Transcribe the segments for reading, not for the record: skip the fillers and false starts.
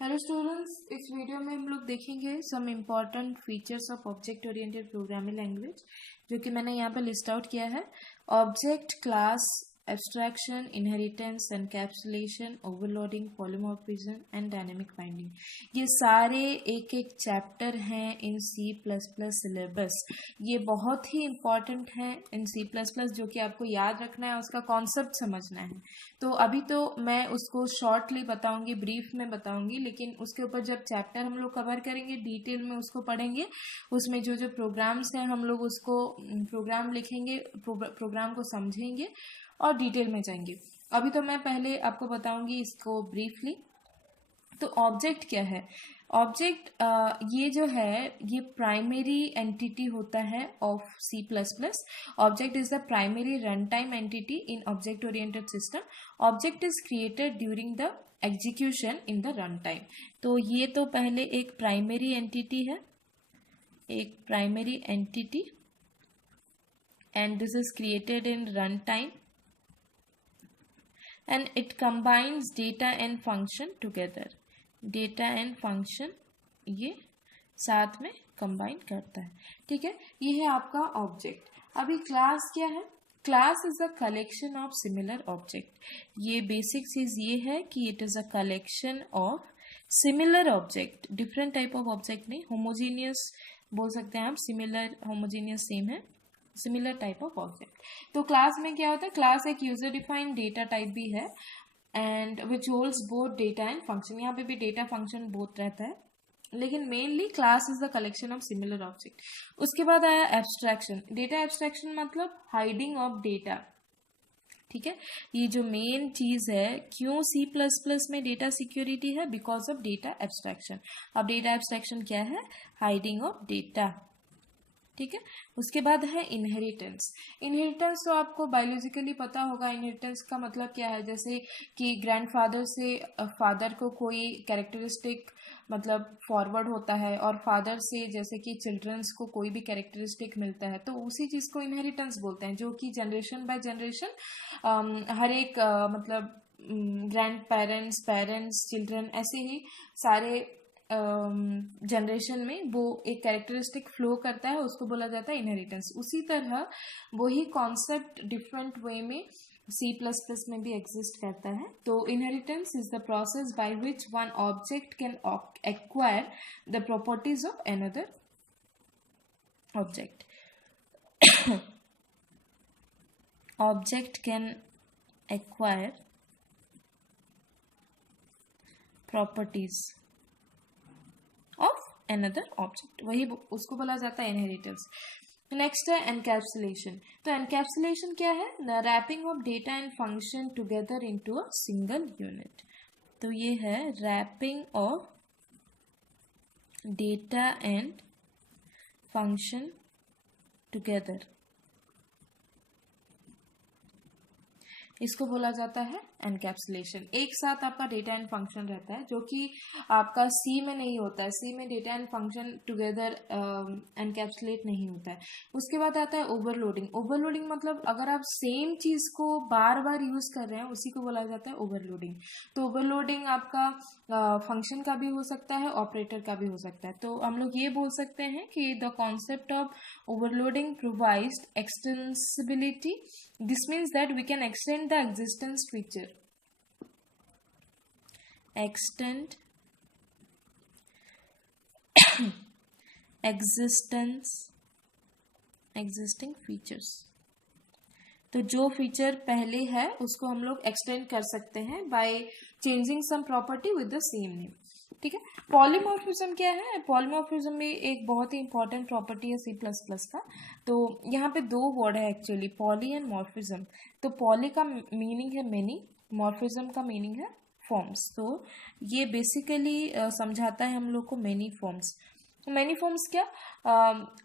Hello students, इस video में हम लोग देखेंगे some important features of object oriented programming language, जो कि मैंने यहाँ पे लिस्ट आउट किया है। Object, class, abstraction, inheritance, encapsulation, overloading, polymorphism and dynamic binding, ये सारे एक एक चैप्टर हैं in C plus plus syllabus. ये बहुत ही इम्पॉर्टेंट हैं इन सी प्लस प्लस, जो कि आपको याद रखना है, उसका कॉन्सेप्ट समझना है। तो अभी तो मैं उसको शॉर्टली बताऊंगी, ब्रीफ में बताऊंगी, लेकिन उसके ऊपर जब चैप्टर हम लोग कवर करेंगे, डिटेल में उसको पढ़ेंगे, उसमें जो जो प्रोग्राम्स हैं हम लोग उसको प्रोग्राम लिखेंगे, प्रोग्राम को समझेंगे और डिटेल में जाएंगे। अभी तो मैं पहले आपको बताऊंगी इसको ब्रीफली। तो ऑब्जेक्ट क्या है? ऑब्जेक्ट ये जो है, ये प्राइमरी एंटिटी होता है of C plus plus. Object is the primary run time entity in object oriented system. Object is created during the execution in the run time. तो ये तो पहले एक प्राइमरी एंटिटी है, एक primary entity, and this is created in run time and it combines data and function together. Data and function ये साथ में कंबाइन करता है, ठीक है। ये है आपका ऑब्जेक्ट। अभी क्लास क्या है? Class is a collection of similar object. ये बेसिक चीज ये है कि it is a collection of similar object. Different type of object नहीं, होमोजीनियस बोल सकते हैं आप, सिमिलर होमोजीनियस सेम है, सिमिलर टाइप ऑफ ऑब्जेक्ट। तो क्लास में क्या होता है? क्लास एक यूजर डिफाइंड डेटा टाइप भी है and which holds both data and function. यहाँ पे भी डेटा फंक्शन बोथ रहता है, लेकिन mainly class is the collection of similar object. उसके बाद आया एब्स्ट्रैक्शन। डेटा एब्स्ट्रैक्शन मतलब हाइडिंग ऑफ डेटा, ठीक है। ये जो मेन चीज है, क्यों सी प्लस प्लस में डेटा सिक्योरिटी है? Because of data abstraction. अब डेटा एब्स्ट्रैक्शन क्या है? हाइडिंग ऑफ डेटा, ठीक है। उसके बाद है इनहेरिटेंस। इनहेरिटेंस तो आपको बायोलॉजिकली पता होगा। इनहेरिटेंस का मतलब क्या है? जैसे कि ग्रैंडफादर से फादर को कोई कैरेक्टरिस्टिक मतलब फॉरवर्ड होता है, और फादर से जैसे कि चिल्ड्रंस को कोई भी कैरेक्टरिस्टिक मिलता है, तो उसी चीज़ को इनहेरिटेंस बोलते हैं, जो कि जनरेशन बाय जनरेशन हर एक मतलब ग्रैंड पेरेंट्स, पेरेंट्स, चिल्ड्रन, ऐसे ही सारे जनरेशन में वो एक कैरेक्टरिस्टिक फ्लो करता है, उसको बोला जाता है इनहेरिटेंस। उसी तरह वही कॉन्सेप्ट डिफरेंट वे में सी प्लस प्लस में भी एग्जिस्ट करता है। तो inheritance is the process by which one object can acquire the properties of another object. Object can acquire properties of another object, वही उसको बोला जाता है इनहेरिटेंस। नेक्स्ट है एनकैप्सुलेशन। तो एनकैप्सुलेशन क्या है? The wrapping of data and function together into a single unit. तो ये है wrapping of data and function together, इसको बोला जाता है एनकैप्सुलेशन। एक साथ आपका डेटा एंड फंक्शन रहता है, जो कि आपका सी में नहीं होता है। सी में data and function together encapsulate नहीं होता है। उसके बाद आता है ओवरलोडिंग। ओवरलोडिंग मतलब अगर आप सेम चीज को बार बार यूज कर रहे हैं, उसी को बोला जाता है ओवरलोडिंग। तो ओवरलोडिंग आपका फंक्शन का भी हो सकता है, ऑपरेटर का भी हो सकता है। तो हम लोग ये बोल सकते हैं कि the concept of overloading provides extensibility. This means that we can extend the existence feature. Extend existing features. तो जो फीचर पहले है उसको हम लोग एक्सटेंड कर सकते हैं by changing sum property with the same name, ठीक है। पॉलीमॉर्फिज्म क्या है? पॉलीमॉर्फिज्म में एक बहुत ही इंपॉर्टेंट प्रॉपर्टी है सी प्लस प्लस का। तो यहाँ पे दो वर्ड है एक्चुअली, पॉली एंड मॉर्फिज्म। तो पॉली का मीनिंग है मेनी, मॉर्फिज्म का मीनिंग है फॉर्म्स। तो ये बेसिकली समझाता है हम लोग को मेनी फॉर्म्स। मैनी फॉर्म्स क्या?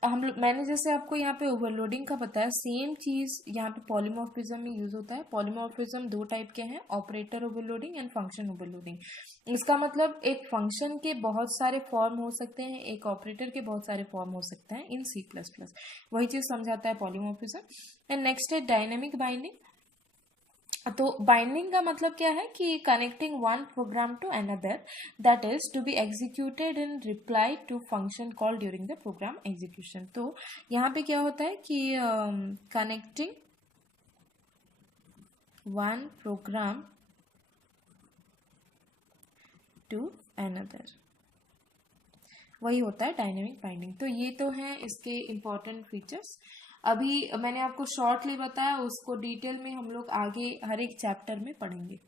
हम लोग, मैंने जैसे आपको यहाँ पे ओवरलोडिंग का बताया, सेम चीज़ यहाँ पे पॉलीमॉर्फिज्म में यूज होता है। पॉलीमॉर्फिज्म दो टाइप के हैं, operator overloading and function overloading. इसका मतलब एक फंक्शन के बहुत सारे फॉर्म हो सकते हैं, एक ऑपरेटर के बहुत सारे फॉर्म हो सकते हैं इन सी प्लस प्लस। वही चीज़ समझाता है पॉलीमॉर्फिज्म। एंड नेक्स्ट है डायनेमिक बाइंडिंग। तो बाइंडिंग का मतलब क्या है कि connecting one program to another that is to be executed in reply to function call during the program execution. तो यहाँ पे क्या होता है कि connecting one program to another, वही होता है डायनेमिक बाइंडिंग। तो ये तो हैं इसके इम्पॉर्टेंट फीचर्स। अभी मैंने आपको शॉर्टली बताया, उसको डिटेल में हम लोग आगे हर एक चैप्टर में पढ़ेंगे।